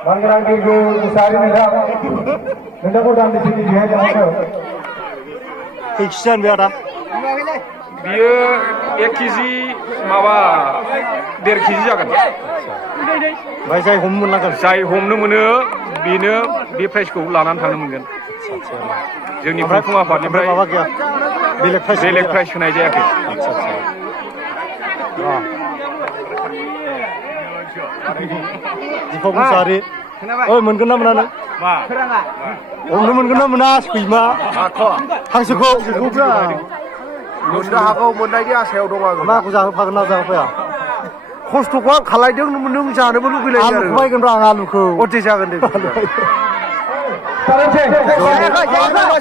Bangkrang Tirgo Usari Nida Nida Kodan di sini dia jangan Fiction biar dah. Biar 1 kg mawa 1.5 kg jagan. Baik saya home mulakan. Saya home nu mana bina bi price ko lanan thang mungkin. Joंनि फुंफुं आफादनिफ्राय माबा गया. बेलेग price होनाय जायाखै. Dipok Musari. Oh, मोनगोन ना मोना नों? मा? हमनो मोनगोन ना मोना सैमा? हांसोखौ मोननो हागौ मोननायनि आसायाव दं आङो माखौ जाहोफागोन ना जाहोफाया? खस्थ'खौ आं खालायदों नों जानोबो लुबैलायो आरो आलुखौ बायगोन र' आं आलुखौ अदे जागोन दे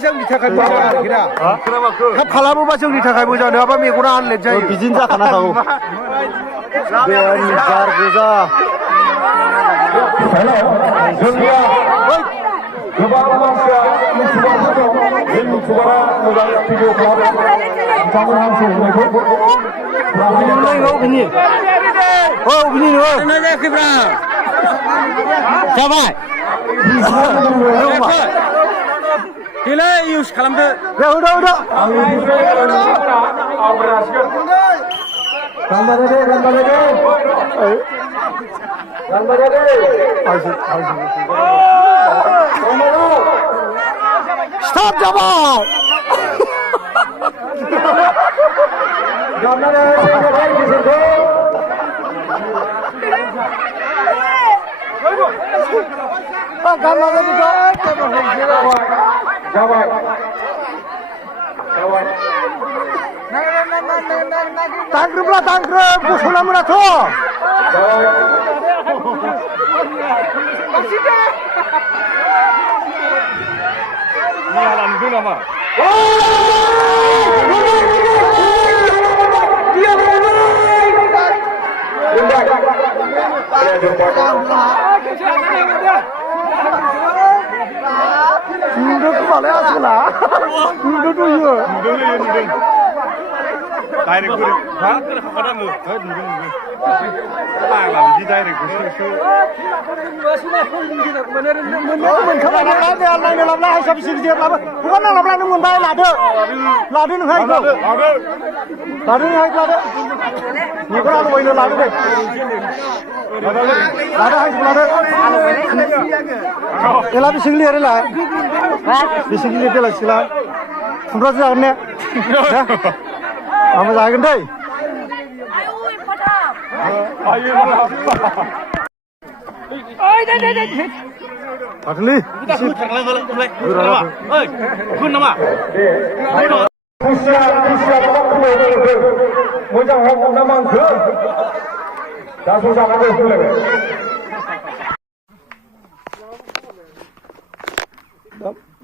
जोंनि थाखाय मोजां आरोखि ना थाब खालामोबा जोंनि थाखाय मोजां नङाबा मेगना आनलेट जायो बिदिनो जाखाना थागौ जार गोजा गोबां मानसिया सुबुंफोर दं जोंनि सुबुङा मोजां भिडिअ खालामो बिथांमोनहा सोलोंनायखौ बिनि औ बिनि नो जायाखैब्रा जाबाय देलाय इउस खालामदो दे होदो Stop jamal tangkrep gusona monato Jalan dulu nama. Nuduk kepala asla. Nuduk tu ya. Nuduk. Direct guru. Ha? Kada mu. Nuduk. Lah di direct guru. Hai सब सिर दिया लाबो बुkan nang labla nang मोनबाय लादो नों हाय लादो नों हाय लादो निखौ आं वयनो लादो दे लादो हाय लादो एला बिसिं लिरे ला हा बिसिं लिरे देला सिला खुमब्रा जागोन ने आं जागोन दै Takli. Oi, kun nama? Mo장 hakku namang ke. Dah susah aku boleh.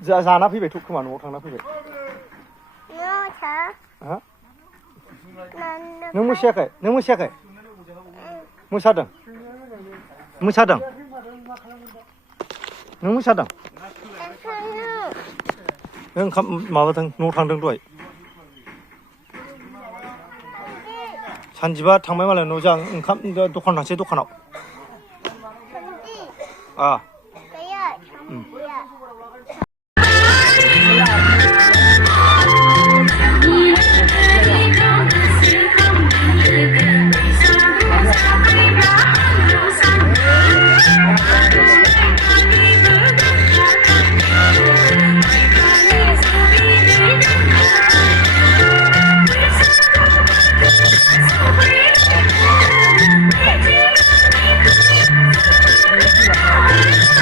जाना फैबाय थ' खोमा न'आव थांना फैबाय हा नों मोसायाखै मोसादों नों मोसादों नों ओंखाम माबादों न'आव थांदों दहाय सानजिबा थांबाय मालाय न'आव जों ओंखाम दखान थांसै दखानाव Bye.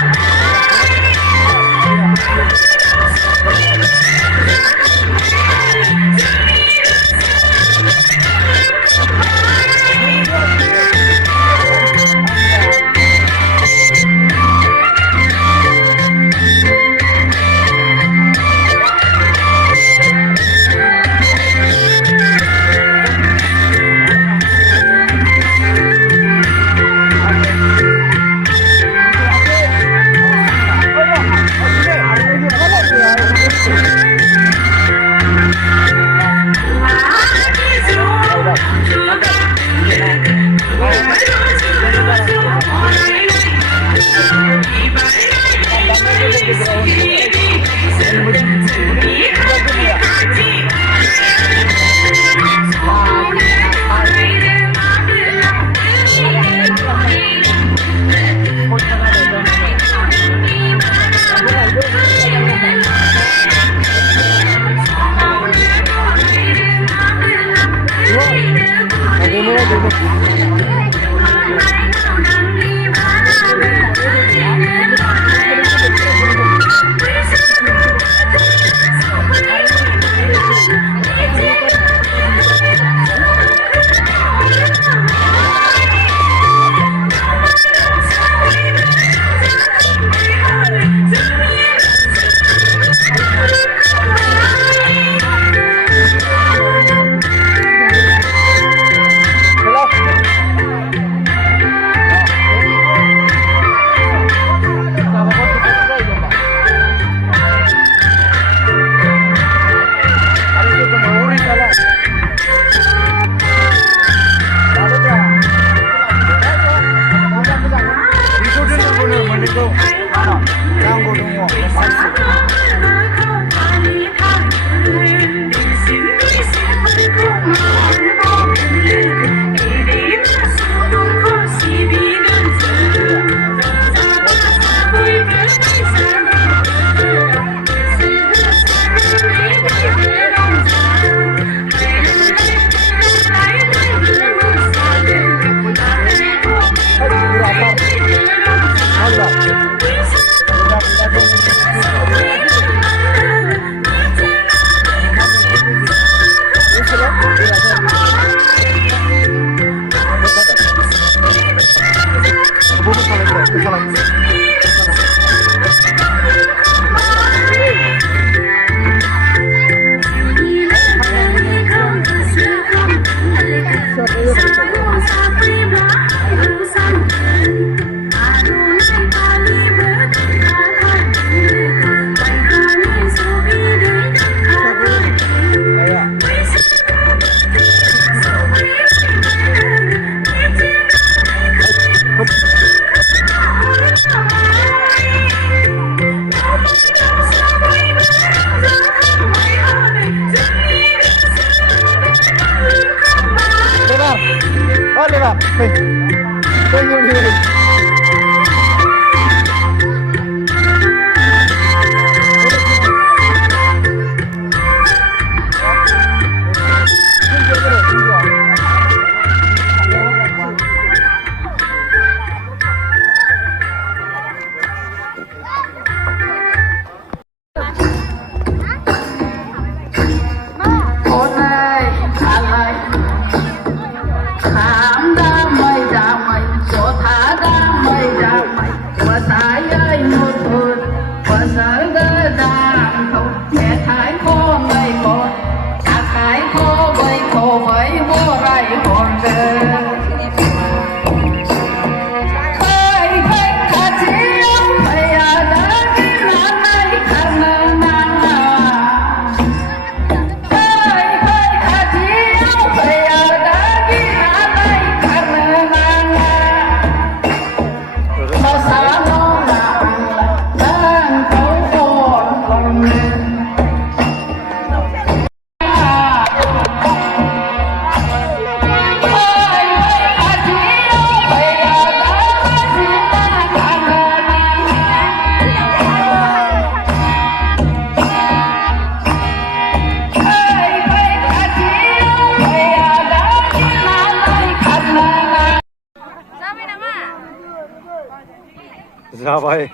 Ra vậy.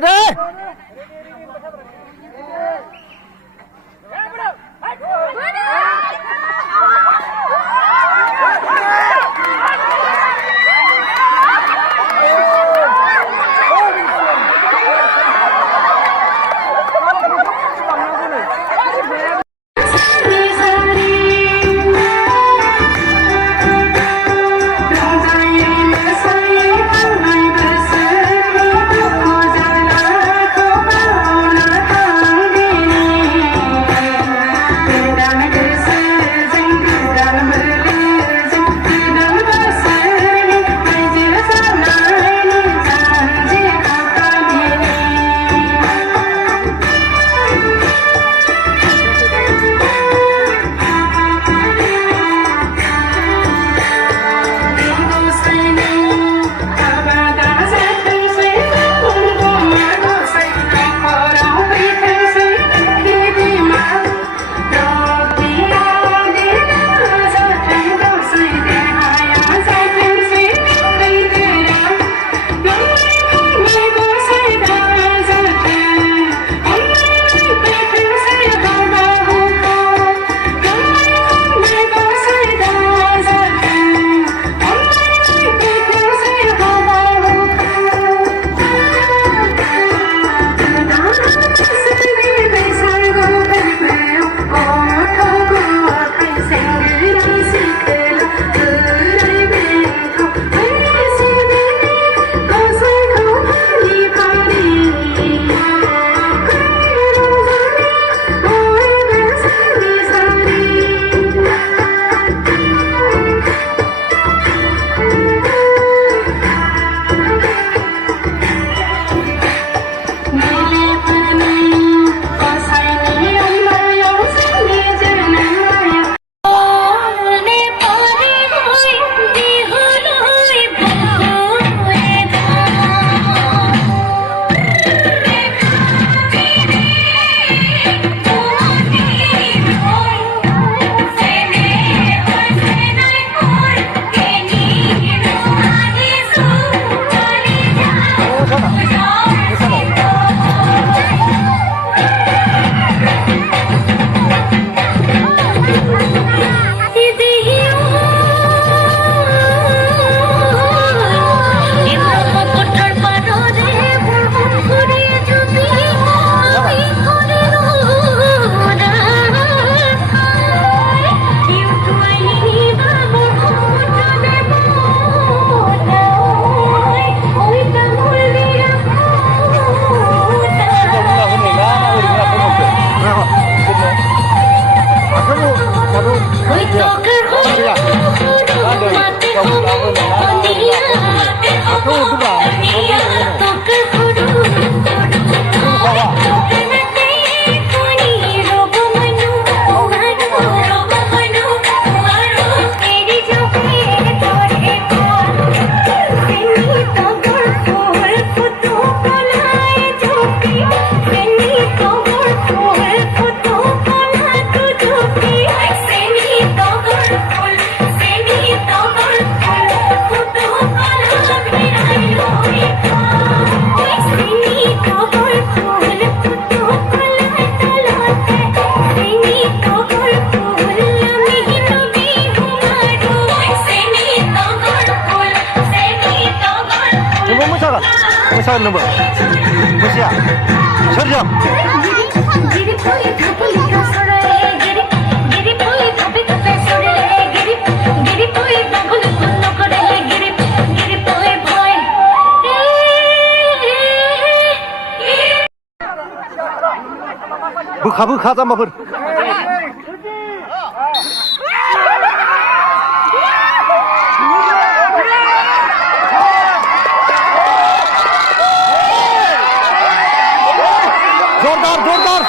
Đây. Masa number. Masya. Serjam. Buka sama pun. Jordan.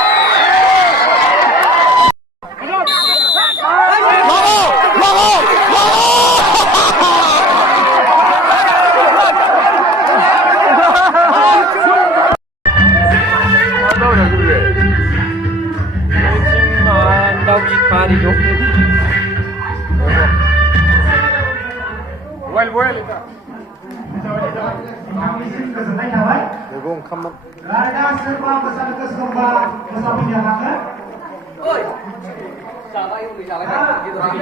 Gong kamu. Raja serba besar kesemba bersama nyalakan. Oi. Siapa yang nyalakan gitu lagi?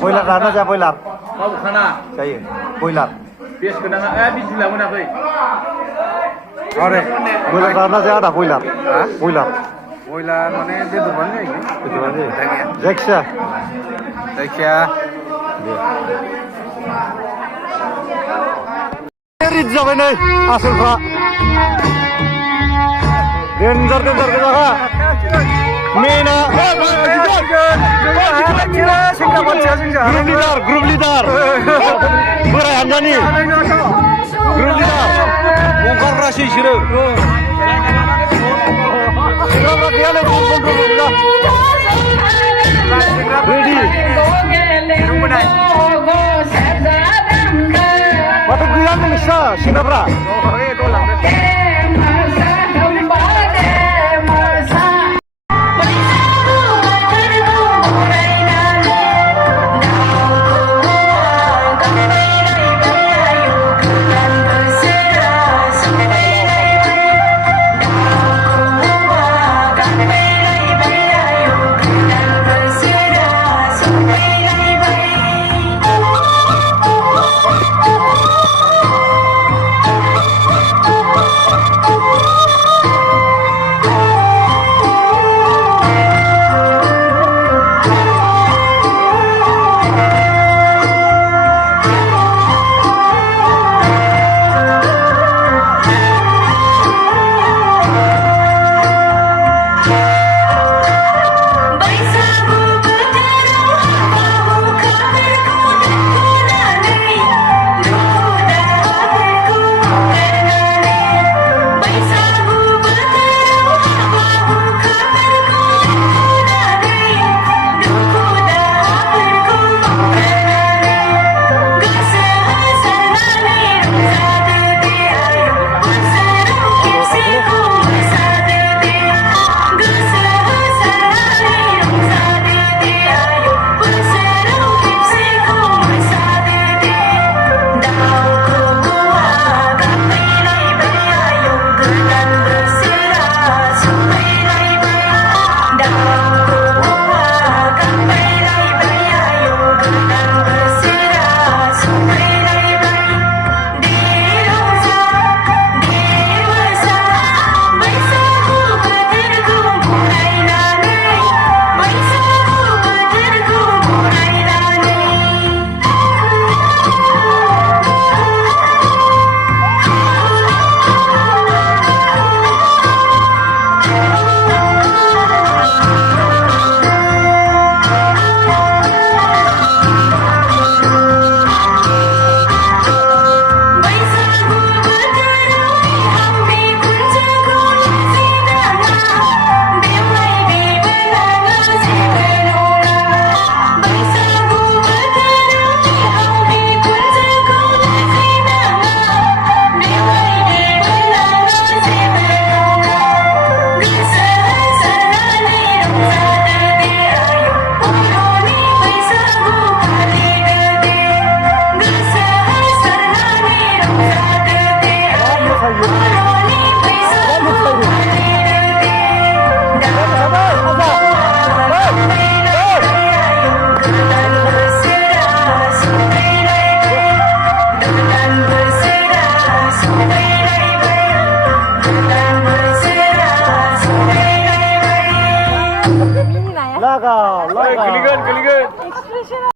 Boiler rana aja boiler. Kau kana. Saya boiler. Bias kena bismillah mana kau? Ore. Boiler rana aja ada boiler. Boiler. Boiler mana dia tu mana ini? Itu aja. Reksa. Erit jabe nih asal pak. Genjar kita. Mina. Group leader. Berai Hamdani. Group leader. Bukan Rashid Shiro. Ready. Batu Guyan Misa Singapura.